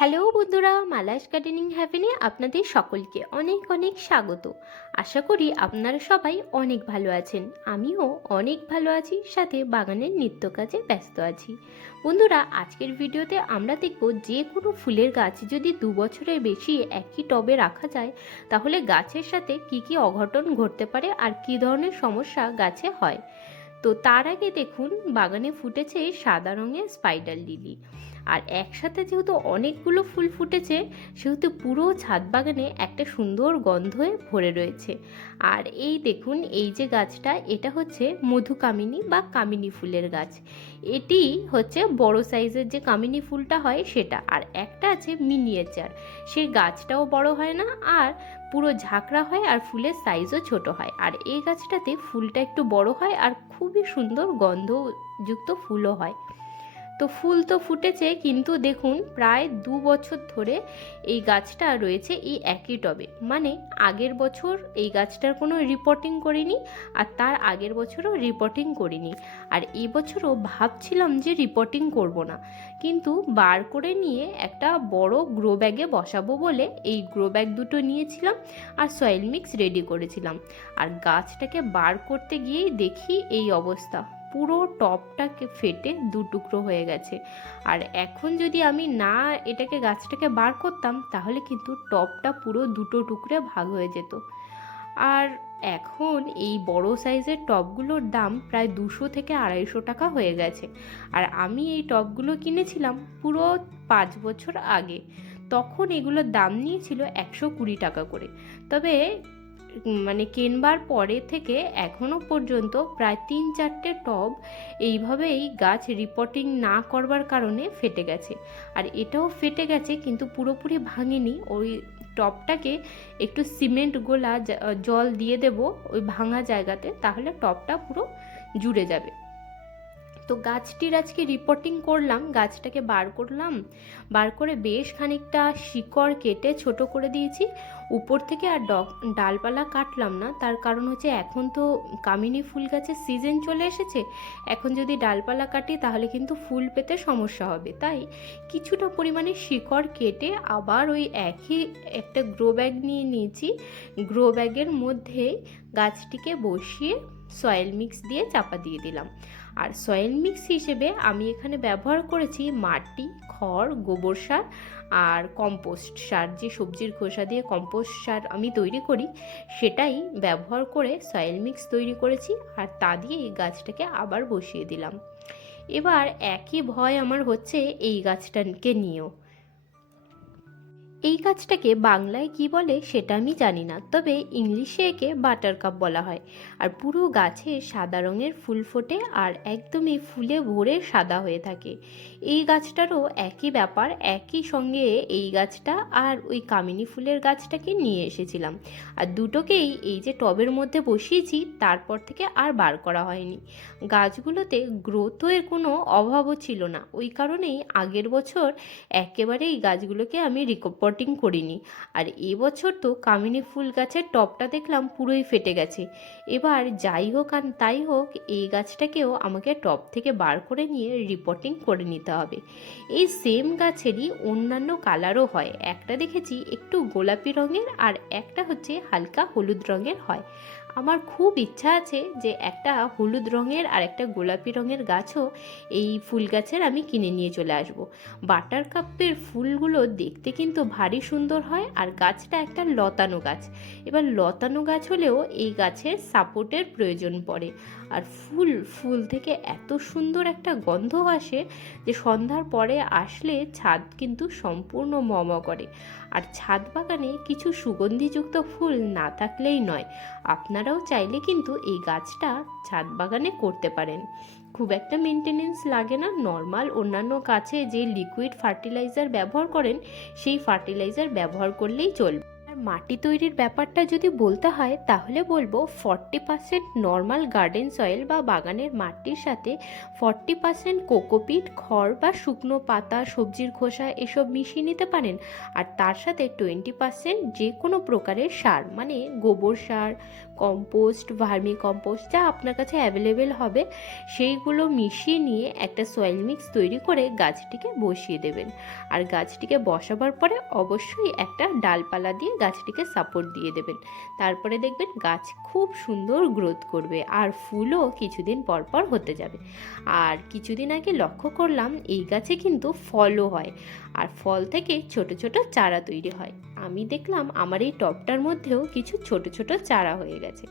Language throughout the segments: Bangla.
হ্যালো বন্ধুরা, মালাস গার্ডেনিং হ্যাভেনে আপনাদের সকলকে অনেক অনেক স্বাগত। আশা করি আপনারা সবাই অনেক ভালো আছেন। আমিও অনেক ভালো আছি, সাথে বাগানের নিত্য কাজে ব্যস্ত আছি। বন্ধুরা, আজকের ভিডিওতে আমরা দেখব যে কোনো ফুলের গাছ যদি 2 বছরের বেশি একই টবে রাখা যায় তাহলে গাছের সাথে কি কি অঘটন ঘটতে পারে আর কী ধরনের সমস্যা গাছে হয়। তো তার আগে দেখুন, বাগানে ফুটেছে সাদা রঙের স্পাইডার লিলি। আর একসাথে যেহেতু অনেকগুলো ফুল ফুটেছে, সেহেতু পুরো ছাদ বাগানে একটা সুন্দর গন্ধে ভরে রয়েছে। আর এই দেখুন, এই যে গাছটা, এটা হচ্ছে মধুকামিনী বা কামিনী ফুলের গাছ। এটি হচ্ছে বড় সাইজের যে কামিনী ফুলটা হয় সেটা। আর একটা আছে মিনিয়েচার, সেই গাছটাও বড় হয় না আর পুরো ঝাঁকড়া হয় আর ফুলের সাইজও ছোট হয়। আর এই গাছটাতে ফুলটা একটু বড় হয় আর খুবই সুন্দর গন্ধযুক্ত ফুলও হয়। তো ফুল তো ফুটেছে, কিন্তু দেখুন প্রায় 2 বছর ধরে এই গাছটা রয়েছে এই একই টবে। মানে আগের বছর এই গাছটার কোনো রিপোর্টিং করিনি, আর তার আগের বছরও রিপোর্টিং করিনি। আর এই বছরও ভাবছিলাম যে রিপোর্টিং করব না, কিন্তু বার করে নিয়ে একটা বড় গ্রো ব্যাগে বসাবো বলে এই গ্রো ব্যাগ দুটো নিয়েছিলাম আর সয়েল মিক্স রেডি করেছিলাম। আর গাছটাকে বার করতে গিয়েই দেখি এই অবস্থা, পুরো টপটাকে ফেটে 2 টুকরো হয়ে গেছে। আর এখন যদি আমি না এটাকে গাছটাকে বার করতাম তাহলে কিন্তু টপটা পুরো 2 টুকরে ভাগ হয়ে যেত। আর এখন এই বড় সাইজের টবগুলোর দাম প্রায় 200 থেকে 250 টাকা হয়ে গেছে। আর আমি এই টবগুলো কিনেছিলাম পুরো 5 বছর আগে। তখন এগুলোর দাম নিয়েছিল 120 টাকা করে। তবে মানে কেনবার পরে থেকে এখনও পর্যন্ত প্রায় 3-4টে টব এইভাবেই গাছ রিপোর্টিং না করবার কারণে ফেটে গেছে। আর এটাও ফেটে গেছে কিন্তু পুরোপুরি ভাঙেনি। ওই টবটাকে একটু সিমেন্ট গোলা জল দিয়ে দেব ওই ভাঙা জায়গাতে, তাহলে টবটা পুরো জুড়ে যাবে। তো গাছটির আজকে রিপোর্টিং করলাম, গাছটাকে বার করলাম, বার করে বেশ খানিকটা শিকড় কেটে ছোট করে দিয়েছি। উপর থেকে আর ডালপালা কাটলাম না, তার কারণ হচ্ছে এখন তো কামিনী ফুল গাছের সিজন চলে এসেছে। এখন যদি ডালপালা কাটি তাহলে কিন্তু ফুল পেতে সমস্যা হবে, তাই কিছুটা পরিমাণে শিকড় কেটে আবার ওই একই একটা গ্রো ব্যাগ নিয়ে নিয়েছি। গ্রো ব্যাগের মধ্যেই গাছটিকে বসিয়ে সয়েল মিক্স দিয়ে চাপা দিয়ে দিলাম। আর সয়েল মিক্স হিসেবে আমি এখানে ব্যবহার করেছি মাটি, খড়, গোবর সার আর কম্পোস্ট সার, যে সবজির খোসা দিয়ে কম্পোস্ট সার আমি তৈরি করি সেটাই ব্যবহার করে সয়েল মিক্স তৈরি করেছি। আর তা দিয়ে এই গাছটাকে আবার বসিয়ে দিলাম। এবার একই ভয় আমার হচ্ছে এই গাছটাকে নিয়েও। এই গাছটাকে বাংলায় কি বলে সেটা আমি জানি না, তবে ইংলিশে একে বাটারকাপ বলা হয়। আর পুরো গাছে সাদা রঙের ফুল ফোটে আর একদমই ফুলে ভরে সাদা হয়ে থাকে। এই গাছটারও একই ব্যাপার, একই সঙ্গে এই গাছটা আর ওই কামিনী ফুলের গাছটাকে নিয়ে এসেছিলাম। আর দুটোকেই এই যে টবের মধ্যে বসিয়েছি তারপর থেকে আর বার করা হয়নি। গাছগুলোতে গ্রোথের কোনো অভাবও ছিল না, ওই কারণেই আগের বছর একেবারে এই গাছগুলোকে আমি রিপোর্টিং করিনি। আর এবছর তো কামিনী ফুল গাছের টবটা দেখলাম পুরোই ফেটে গেছে। এবার যাই হোক আর তাই হোক, এই গাছটাকেও আমাকে টব থেকে বার করে নিয়ে রিপোর্টিং করে নিতে হবে। এই সেম গাছেরই অন্যান্য কালারও হয়, একটা দেখেছি একটু গোলাপি রঙের আর একটা হচ্ছে হালকা হলুদ রঙের হয়। আমার খুব ইচ্ছা আছে যে একটা হলুদ রঙের আর একটা গোলাপি রঙের গাছও এই ফুল গাছের আমি কিনে নিয়ে চলে আসব। বাটারকাপের ফুলগুলো দেখতে কিন্তু ভারী সুন্দর হয়, আর গাছটা একটা লতানো গাছ। এবার লতানো গাছ হলেও এই গাছের সাপোর্টের প্রয়োজন পড়ে। আর ফুল থেকে এত সুন্দর একটা গন্ধ আসে যে সন্ধ্যার পরে আসলে ছাদ কিন্তু সম্পূর্ণ মম করে। আর ছাদ বাগানে কিছু সুগন্ধিযুক্ত ফুল না থাকলেই নয়। আপনারাও চাইলে কিন্তু এই গাছটা ছাদ বাগানে করতে পারেন। খুব একটা মেনটেনেন্স লাগে না, নর্মাল অন্যান্য গাছে যে লিকুইড ফার্টিলাইজার ব্যবহার করেন সেই ফার্টিলাইজার ব্যবহার করলেই চলবে। আর মাটি তৈরির ব্যাপারটা যদি বলতে হয় তাহলে বলবো 40% নর্মাল গার্ডেন সয়েল বা বাগানের মাটির সাথে 40% কোকোপিট, খড় বা শুকনো পাতা, সবজির খোসা এসব মিশিয়ে নিতে পারেন। আর তার সাথে 20% যে কোনো প্রকারের সার, মানে গোবর সার, কম্পোস্ট, ভার্মি কম্পোস্ট যা আপনার কাছে অ্যাভেলেবেল হবে সেইগুলো মিশিয়ে নিয়ে একটা সয়েল মিক্স তৈরি করে গাছটিকে বসিয়ে দেবেন। আর গাছটিকে বসাবার পরে অবশ্যই একটা ডালপালা দিয়ে গাছটিকে সাপোর্ট দিয়ে দেবেন। তারপরে দেখবেন গাছ খুব সুন্দর গ্রোথ করবে আর ফুলও কিছুদিন পর পর হতে যাবে। আর কিছুদিন আগে লক্ষ্য করলাম এই গাছে কিন্তু ফলও হয়, আর ফল থেকে ছোট ছোট চারা তৈরি হয়। আমি দেখলাম আমার এই টবটার মধ্যেও কিছু ছোট ছোট চারা হয়ে গেছে।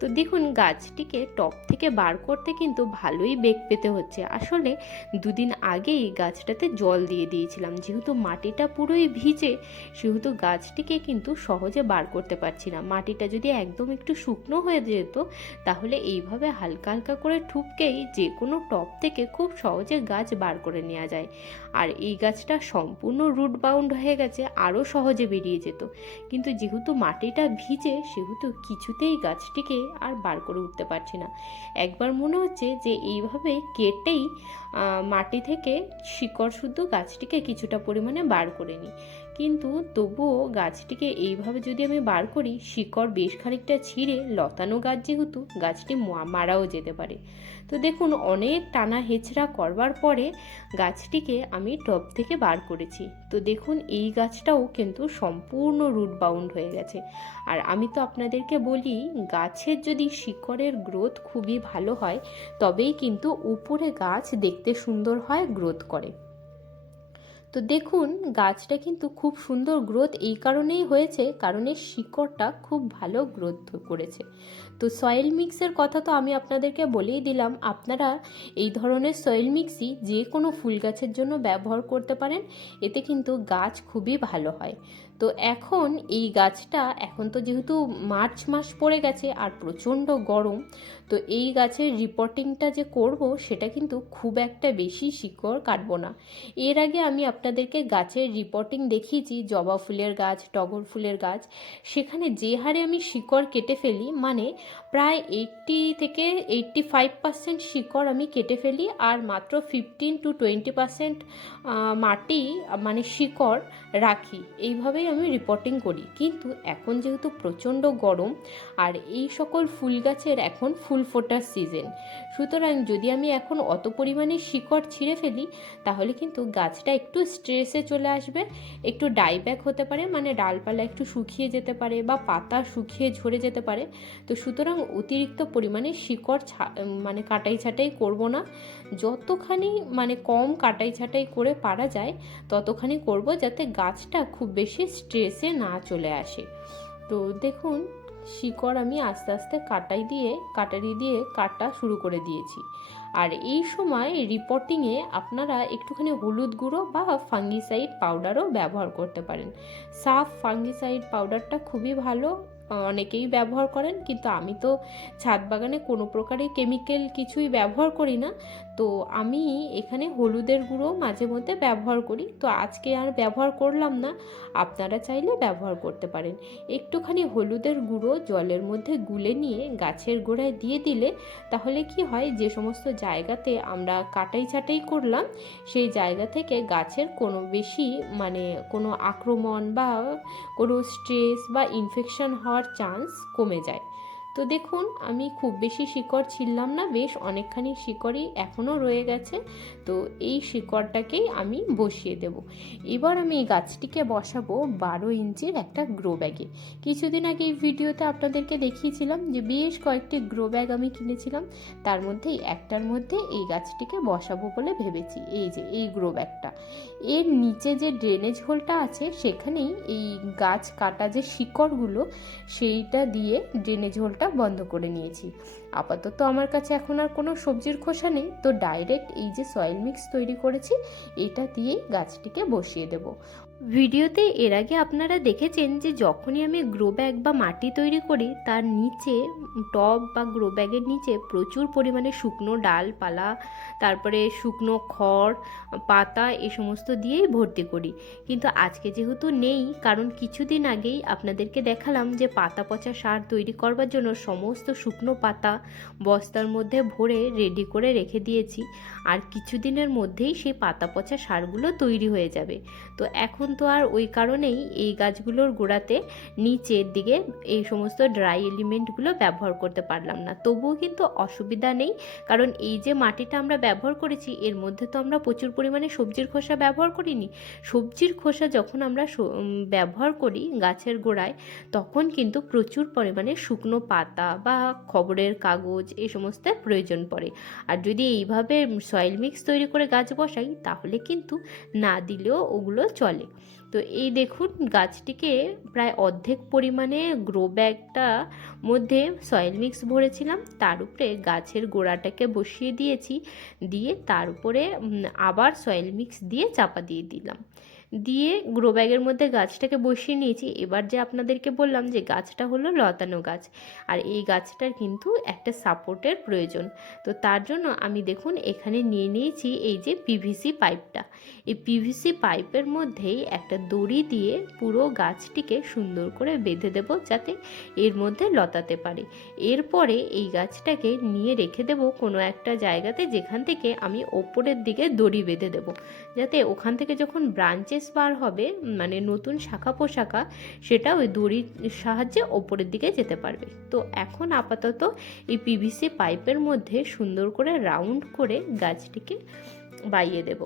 তো দেখুন গাছটিকে টব থেকে বার করতে কিন্তু ভালোই বেগ পেতে হচ্ছে। আসলে দুদিন আগেই গাছটাতে জল দিয়ে দিয়েছিলাম, যেহেতু মাটিটা পুরোই ভিজে সেহেতু গাছটিকে কিন্তু সহজে বার করতে পারছি না। মাটিটা যদি একদম একটু শুকনো হয়ে যেত তাহলে এইভাবে হালকা হালকা করে ঠুপকেই যে কোনো টব থেকে খুব সহজে গাছ বার করে নেওয়া যায়। আর এই গাছটা সম্পূর্ণ রুট বাউন্ড হয়ে গেছে, আরও সহজে বেরিয়ে যেত, কিন্তু যেহেতু মাটিটা ভিজে সেহেতু কিছুতেই গাছটিকে আর বার করে উঠতে পারছি না। একবার মনে হচ্ছে যে এইভাবে কেটেই মাটি থেকে শিকড় শুদ্ধ গাছটিকে কিছুটা পরিমাণে বার করে নিই, কিন্তু তবুও গাছটিকে এইভাবে যদি আমি বার করি শিকড় বেশ খানিকটা ছিঁড়ে লতানো গাছ যেহেতু গাছটি মারাও যেতে পারে। তো দেখুন অনেক টানা হেঁচড়া করবার পরে গাছটিকে আমি টব থেকে বার করেছি। তো দেখুন এই গাছটাও কিন্তু সম্পূর্ণ রুট বাউন্ড হয়ে গেছে। আর আমি তো আপনাদেরকে বলি গাছের যদি শিকড়ের গ্রোথ খুবই ভালো হয় তবেই কিন্তু উপরে গাছ দেখতে সুন্দর হয়, গ্রোথ করে। তো দেখুন গাছটা কিন্তু খুব সুন্দর গ্রোথ এই কারণেই হয়েছে কারণ এর শিকড়টা খুব ভালো গ্রোথ করেছে। তো সয়েল মিক্সের কথা তো আমি আপনাদেরকে বলেই দিলাম, আপনারা এই ধরনের সয়েল মিক্সই যে কোনো ফুল গাছের জন্য ব্যবহার করতে পারেন, এতে কিন্তু গাছ খুবই ভালো হয়। তো এখন এই গাছটা এখন তো যেহেতু মার্চ মাস পড়ে গেছে আর প্রচণ্ড গরম, তো এই গাছের রিপোর্টিংটা যে করব সেটা কিন্তু খুব একটা বেশি শিকড় কাটবো না। এর আগে আমি আপনাদেরকে গাছের রিপোর্টিং দেখিয়েছি জবা ফুলের গাছ, টগর ফুলের গাছ, সেখানে যে হারে আমি শিকড় কেটে ফেলি মানে প্রায় 80 থেকে 85% শিকড় আমি কেটে ফেলি আর মাত্র 15-20% মাটি মানে শিকড় রাখি, এইভাবেই আমি রিপোর্টিং করি। কিন্তু এখন যেহেতু প্রচণ্ড গরম আর এই সকল ফুল গাছের এখন ফুল ফোটার সিজন, সুতরাং যদি আমি এখন অত পরিমাণে শিকড় ছিঁড়ে ফেলি তাহলে কিন্তু গাছটা একটু স্ট্রেসে চলে আসবে, একটু ডাইব্যাক হতে পারে, মানে ডালপালা একটু শুকিয়ে যেতে পারে বা পাতা শুকিয়ে ঝরে যেতে পারে। তো সুতরাং অতিরিক্ত পরিমাণে শিকড় মানে কাটাই ছাঁটাই করব না, যতখানি মানে কম কাটাই ছাঁটাই করে পারা যায় ততখানি করব যাতে গাছটা খুব বেশি স্ট্রেসে না চলে আসে। তো দেখুন শিকড় আমি আস্তে আস্তে কাটারি দিয়ে কাটা শুরু করে দিয়েছি। আর এই সময় রিপোর্টিংয়ে আপনারা একটুখানি হলুদ গুঁড়ো বা ফাঙ্গিসাইড পাউডারও ব্যবহার করতে পারেন। সাফ ফাঙ্গিসাইড পাউডারটা খুবই ভালো, অনেকেই ব্যবহার করেন, কিন্তু আমি তো ছাদ বাগানে কোনো প্রকারের কেমিক্যাল কিছুই ব্যবহার করি না, তো আমি এখানে হলুদের গুঁড়ো মাঝে মধ্যে ব্যবহার করি। তো আজকে আর ব্যবহার করলাম না, আপনারা চাইলে ব্যবহার করতে পারেন। একটুখানি হলুদের গুঁড়ো জলের মধ্যে গুলে নিয়ে গাছের গোড়ায় দিয়ে দিলে তাহলে কি হয়, যে সমস্ত জায়গাতে আমরা কাটাই ছাঁটাই করলাম সেই জায়গা থেকে গাছের কোনো বেশি মানে কোনো আক্রমণ বা কোনো স্ট্রেস বা ইনফেকশন হওয়ার চান্স কমে যায়। তো দেখুন আমি খুব বেশি শিকড় ছিললাম না, বেশ অনেকখানি শিকড়ই এখনও রয়ে গেছে। তো এই শিকড়টাকেই আমি বসিয়ে দেব। এবার আমি এই গাছটিকে বসাবো 12 ইঞ্চির একটা গ্রো ব্যাগে। কিছুদিন আগে এই ভিডিওতে আপনাদেরকে দেখিয়েছিলাম যে বেশ কয়েকটি গ্রো ব্যাগ আমি কিনেছিলাম, তার মধ্যে একটার মধ্যে এই গাছটিকে বসাবো বলে ভেবেছি। এই যে এই গ্রো ব্যাগটা, এর নিচে যে ড্রেনেজ হোলটা আছে সেখানেই এই গাছ কাটা যে শিকড়গুলো সেইটা দিয়ে ড্রেনেজ হোলটা বন্ধ করে নিয়েছি। আপাতত আমার কাছে এখন আর কোনো সবজির খোসা নেই, তো ডাইরেক্ট এই যে সয়েল মিক্স তৈরি করেছি এটা দিয়েই গাছটিকে বসিয়ে দেব। ভিডিওতে এর আগে আপনারা দেখেছেন যে যখনই আমি গ্রো ব্যাগ বা মাটি তৈরি করি তার নিচে টব বা গ্রো ব্যাগের নিচে প্রচুর পরিমাণে শুকনো ডালপালা, তারপরে শুকনো খড়, পাতা এ সমস্ত দিয়েই ভর্তি করি। কিন্তু আজকে যেহেতু নেই, কারণ কিছুদিন আগেই আপনাদেরকে দেখালাম যে পাতা পচা সার তৈরি করবার জন্য সমস্ত শুকনো পাতা বস্তার মধ্যে ভরে রেডি করে রেখে দিয়েছি, আর কিছুদিনের মধ্যেই সেই পাতা পচা সারগুলো তৈরি হয়ে যাবে। তো এখন তো আর ওই কারণেই এই গাছগুলোর গোড়াতে নিচের দিকে এই সমস্ত ড্রাই এলিমেন্টগুলো ব্যবহার করতে পারলাম না। তবুও কিন্তু অসুবিধা নেই, কারণ এই যে মাটিটা আমরা ব্যবহার করেছি এর মধ্যে তো আমরা প্রচুর পরিমাণে সবজির খোসা ব্যবহার করিনি। সবজির খোসা যখন আমরা ব্যবহার করি গাছের গোড়ায়, তখন কিন্তু প্রচুর পরিমাণে শুকনো পাতা বা খবরের কাগজ এই সমস্তের প্রয়োজন পড়ে। আর যদি এইভাবে সয়েল মিক্স তৈরি করে গাছ বসাই তাহলে কিন্তু না দিলেও ওগুলো চলে। তো এই দেখুন গাছটিকে প্রায় অর্ধেক পরিমাণে গ্রো ব্যাগটা মধ্যে সয়েল মিক্স ভরেছিলাম, তার উপরে গাছের গোড়াটাকে বসিয়ে দিয়েছি, দিয়ে তার উপরে আবার সয়েল মিক্স দিয়ে চাপা দিয়ে দিলাম, দিয়ে গ্রো ব্যাগের মধ্যে গাছটাকে বসিয়ে নিয়েছি। এবার যে আপনাদেরকে বললাম যে গাছটা হলো লতানো গাছ, আর এই গাছটার কিন্তু একটা সাপোর্টের প্রয়োজন। তো তার জন্য আমি দেখুন এখানে নিয়ে নিয়েছি এই যে পিভিসি পাইপটা। এই পিভিসি পাইপের মধ্যেই একটা দড়ি দিয়ে পুরো গাছটিকে সুন্দর করে বেঁধে দেব, যাতে এর মধ্যে লতাতে পারে। এরপরে এই গাছটাকে নিয়ে রেখে দেব কোনো একটা জায়গাতে, যেখান থেকে আমি ওপরের দিকে দড়ি বেঁধে দেব, যাতে ওখান থেকে যখন ব্রাঞ্চেস বার হবে, মানে নতুন শাখা পোশাখা, সেটা ওই দড়ির সাহায্যে ওপরের দিকে যেতে পারবে। তো এখন আপাতত এই পিভিসি পাইপের মধ্যে সুন্দর করে রাউন্ড করে গাছটিকে বাইয়ে দেব।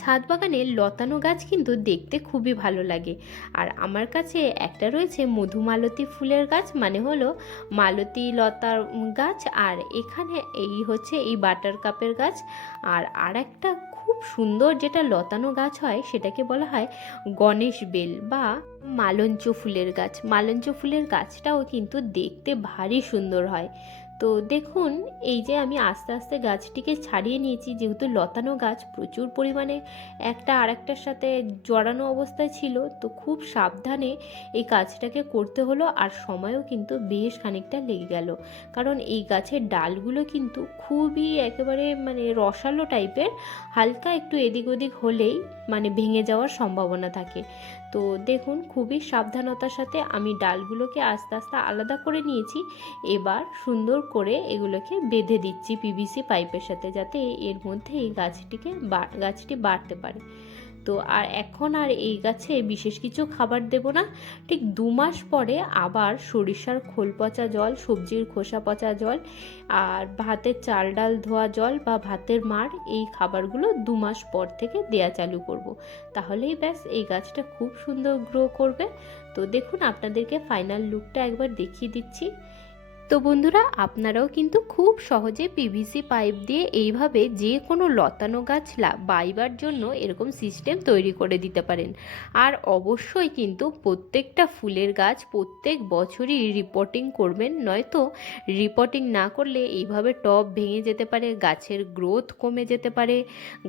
ছাদ বাগানে লতানো গাছ কিন্তু দেখতে খুবই ভালো লাগে। আর আমার কাছে একটা রয়েছে মধুমালতী ফুলের গাছ, মানে হলো মালতী লতার গাছ, আর এখানে এই হচ্ছে এই বাটার কাপের গাছ। আর একটা খুব সুন্দর যেটা লতানো গাছ হয় সেটাকে বলা হয় গণেশ বেল বা মালঞ্চ ফুলের গাছ। মালঞ্চ ফুলের গাছটাও কিন্তু দেখতে ভারী সুন্দর হয়। তো দেখুন এই যে আমি আস্তে আস্তে গাছটিকে ছাড়িয়ে নিয়েছি, যেহেতু লতানো গাছ প্রচুর পরিমাণে একটা আরেকটার সাথে জড়ানো অবস্থায় ছিল, তো খুব সাবধানে এই কাজটাকে করতে হলো। আর সময়ও কিন্তু বেশ খানিকটা লেগে গেল, কারণ এই গাছের ডালগুলো কিন্তু খুবই একেবারে মানে রসালো টাইপের, হালকা একটু এদিক ওদিক হলেই মানে ভেঙে যাওয়ার সম্ভাবনা থাকে। তো দেখুন খুবই সাবধানতার সাথে আমি ডালগুলোকে আস্তে আস্তে আলাদা করে নিয়েছি। এবার সুন্দর করে এগুলোকে বেঁধে দিচ্ছি পিভিসি পাইপের সাথে, যাতে এর মধ্যে এই গাছটি বাড়তে পারে। তো আর এখন আর এই গাছে বিশেষ কিছু খাবার দেব না। ঠিক 2 মাস পরে আবার সরিষার খোল পচা জল, সবজির খোসা পচা জল, আর ভাতের চাল ডাল ধোয়া জল বা ভাতের মাড়, এই খাবারগুলো 2 মাস পর থেকে দেয়া চালু করব। তাহলেই ব্যাস এই গাছটা খুব সুন্দর গ্রো করবে। তো দেখুন আপনাদেরকে ফাইনাল লুকটা একবার দেখিয়ে দিচ্ছি। তো বন্ধুরা, আপনারাও কিন্তু খুব সহজে পিভিসি পাইপ দিয়ে এইভাবে যে কোনো লতানো গাছ বাইবার জন্য এরকম সিস্টেম তৈরি করে দিতে পারেন। আর অবশ্যই কিন্তু প্রত্যেকটা ফুলের গাছ প্রত্যেক বছরই রিপোর্টিং করবেন, নয়তো রিপোর্টিং না করলে এইভাবে টব ভেঙে যেতে পারে, গাছের গ্রোথ কমে যেতে পারে,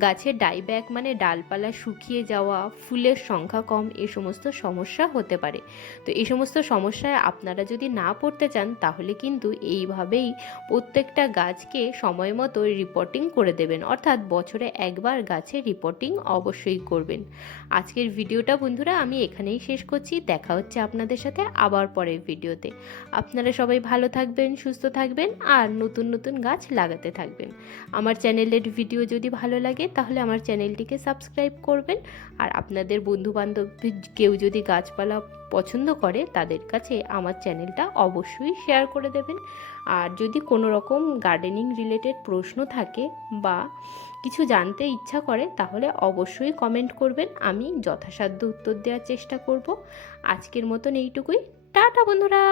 গাছের ডাইব্যাক মানে ডালপালা শুকিয়ে যাওয়া, ফুলের সংখ্যা কম, এই সমস্ত সমস্যা হতে পারে। তো এই সমস্ত সমস্যায় আপনারা যদি না পড়তে চান, তাহলে কিন্তু এইভাবেই প্রত্যেকটা গাছকে সময় মতো রিপোর্টিং করে দেবেন, অর্থাৎ বছরে একবার গাছে রিপোর্টিং অবশ্যই করবেন। আজকের ভিডিওটা বন্ধুরা আমি এখানেই শেষ করছি। দেখা হচ্ছে আপনাদের সাথে আবার পরের ভিডিওতে। আপনারা সবাই ভালো থাকবেন, সুস্থ থাকবেন, আর নতুন নতুন গাছ লাগাতে থাকবেন। আমার চ্যানেলের ভিডিও যদি ভালো লাগে তাহলে আমার চ্যানেলটিকে সাবস্ক্রাইব করবেন। আর আপনাদের বন্ধুবান্ধব কেউ যদি গাছপালা পছন্দ করে তাদের কাছে আমার চ্যানেলটা অবশ্যই শেয়ার করে দেবেন। আর যদি কোনো রকম গার্ডেনিং রিলেটেড প্রশ্ন থাকে বা কিছু জানতে ইচ্ছা করে তাহলে অবশ্যই কমেন্ট করবেন, আমি যথাসাধ্য উত্তর দেওয়ার চেষ্টা করব। আজকের মতন এইটুকুই। টাটা বন্ধুরা।